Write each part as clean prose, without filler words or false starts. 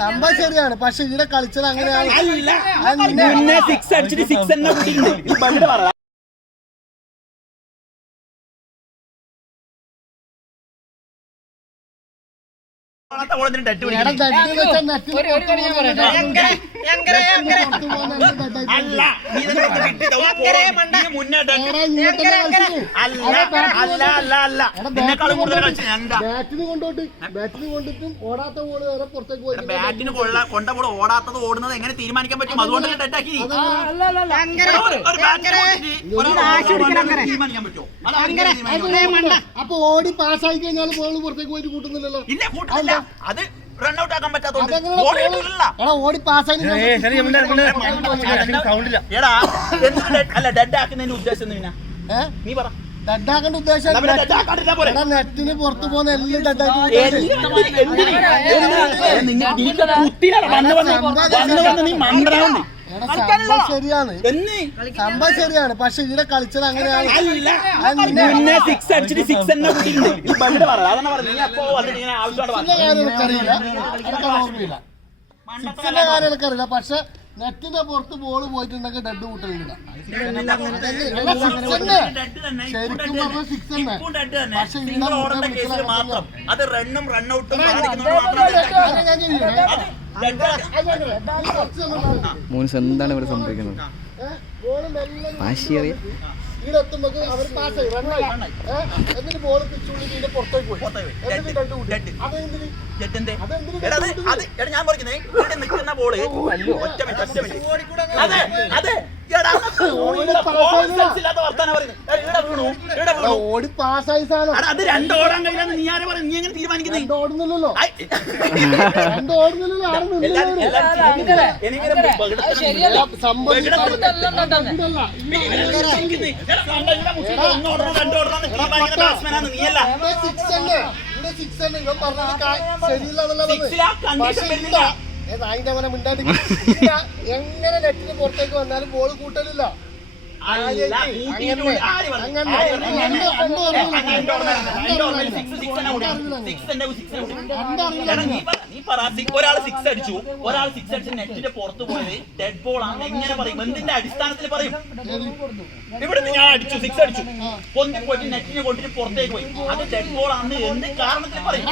സംഭവം ശരിയാണ്, പക്ഷെ ഇവിടെ കളിച്ചത് അങ്ങനെയാണ്. ബാറ്റിന് കൊണ്ട ബോൾ ഓടാത്തത് ഓടുന്നത് എങ്ങനെ തീരുമാനിക്കാൻ പറ്റും? അതുകൊണ്ട് ഡെഡാക്കി തീരുമാനിക്കാൻ പറ്റുമോ? അപ്പൊ ഓടി പാസ്സായി കഴിഞ്ഞാൽ ബോൾ പുറത്തേക്ക് പോയിട്ട് കൂട്ടുന്നില്ലല്ലോ. ഇല്ല, കൂട്ടില്ല. അത് റൺഔട്ട് ആക്കാൻ പറ്റാത്തോണ്ട് ഓടി പാസ്സായി. അല്ല ഡെഡ് ആക്കുന്നതിന് ഉദ്ദേശം നീ പറ. ഡെഡാക്കേണ്ട ഉദ്ദേശം നെറ്റിന് പുറത്തു പോകുന്ന എല്ലാം ഡെഡാക്കി. ശരിയാണ്, സംഭവം ശരിയാണ്, പക്ഷെ ഇവിടെ കളിച്ചത് അങ്ങനെയാണ്. സിക്സിന്റെ കാര്യം എനിക്കറിയില്ല, പക്ഷെ നെറ്റിന്റെ പുറത്ത് ബോൾ പോയിട്ടുണ്ടെങ്കിൽ ഡെഡ് കൂട്ടലില്ല. ശരിക്കും പറഞ്ഞ സിക്സ് തന്നെ, പക്ഷെ മോൻസ് എന്താണ് ഇവിടെ സംഭവിക്കുന്നത്? ഇതിലെത്തുമ്പോ അവർ പാസ്സായി റണ്ണായി, എന്നിട്ട് ബോൾ പിച്ചുള്ളിൽ ഇതിന്റെ പുറത്തേക്ക് പോയി. ഞാൻ പറയുന്നേ നിൽക്കുന്ന ബോള് ഒറ്റ മിനിറ്റ് ഓടി പാസ്സായി സാധനം. അത് രണ്ട് ഓടാൻ കഴിയാന്ന് നീ ആരെ പറഞ്ഞു? നീ എങ്ങനെ തീരുമാനിക്കുന്നത്? ഓടുന്നില്ലല്ലോ, എങ്ങനെ നെറ്റിന് പുറത്തേക്ക് വന്നാലും ബോൾ കൂട്ടലില്ല. ഒരാൾ സിക്സ് അടിച്ചു, ഒരാൾ സിക്സ് അടിച്ച് നെറ്റിന്റെ പുറത്ത് പോയത് ഡെഡ് ബോൾ ആണ് എങ്ങനെ പറയും? എന്തിന്റെ അടിസ്ഥാനത്തിൽ പറയും? ഇവിടുന്ന് ഞാൻ അടിച്ചു, സിക്സ് അടിച്ചു, പൊന്തി പോയിട്ട് നെറ്റിനെ കൊണ്ടിട്ട് പുറത്തേക്ക് പോയി, അത് ഡെഡ് ബോൾ ആണ് എന്ത് കാരണത്തിൽ പറയും?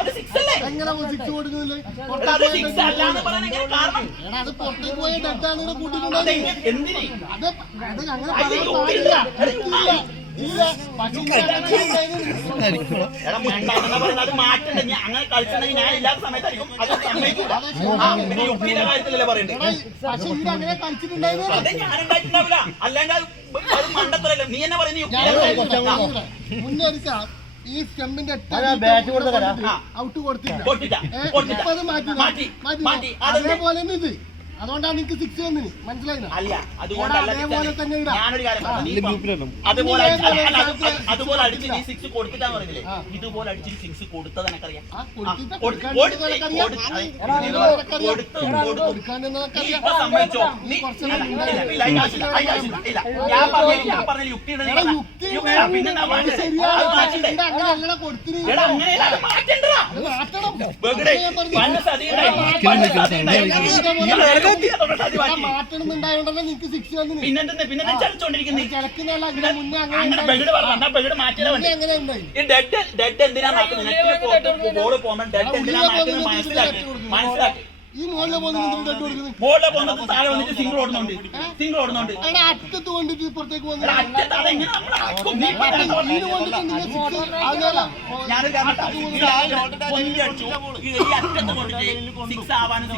അത് സിക്സ് അല്ലേ? അത് പുറത്തേക്ക് പോയ ഡെഡാണ് ഇവിടെ കൂട്ടിയിട്ടുള്ളത്. അങ്ങനെ കളിച്ചിട്ടുണ്ടെങ്കിൽ ഞാൻ ഇല്ലാത്ത സമയത്തായിരിക്കും യുക്തിയുടെ കാര്യത്തിലല്ലേ പറയണ്ടേ? അങ്ങനെ കളിച്ചിട്ടുണ്ടായിരുന്നു, അതെ ഞാനുണ്ടായിട്ടുണ്ടാവില്ല, അല്ലെങ്കിൽ അത് മണ്ടത്തരല്ലേ? നീ എന്നെ പറയുന്ന മുന്നേറിക്കാം. ഈ സ്റ്റെമ്പിന്റെ ഔട്ട് കൊടുത്തില്ല, അതേപോലെ തന്നെ ഇത്. അതുകൊണ്ടാണ് എനിക്ക് സിക്സ് വന്നിന്, മനസ്സിലായില്ല? അതേപോലെ തന്നെ അതുപോലെ അടിച്ച് നീ സിക്സ് കൊടുത്തിട്ടാന്ന് പറയുന്നില്ലേ? ഇതുപോലെ അടിച്ച് സിക്സ് കൊടുത്തത് എനിക്കറിയാം. സമ്മതിച്ചോ? ഞാൻ പറഞ്ഞ യുക്തി മാറ്റണമെന്നുണ്ടായോണ്ടല്ലേ നിനക്ക് സിക്സ് വന്നിന്. പിന്നെ ചലിച്ചോണ്ടിരിക്കുന്നത് ഡെഡ് എന്തിനാ ബോള് പോകുമ്പോൾ ഡെഡ് എന്തിനാ മനസ്സിലാക്കി. ഈ മോളിലെ പോകുന്നത് ബോളിലെ പോകുന്നത് താഴെ വന്നിട്ട് സിംഗിൾ ഓടുന്നുണ്ട്, സിംഗിൾ ഓടുന്നുണ്ട്. അറ്റത്ത് കൊണ്ടിട്ട് പുറത്തേക്ക് പോകുന്നത് സിക്സ് ആവാനും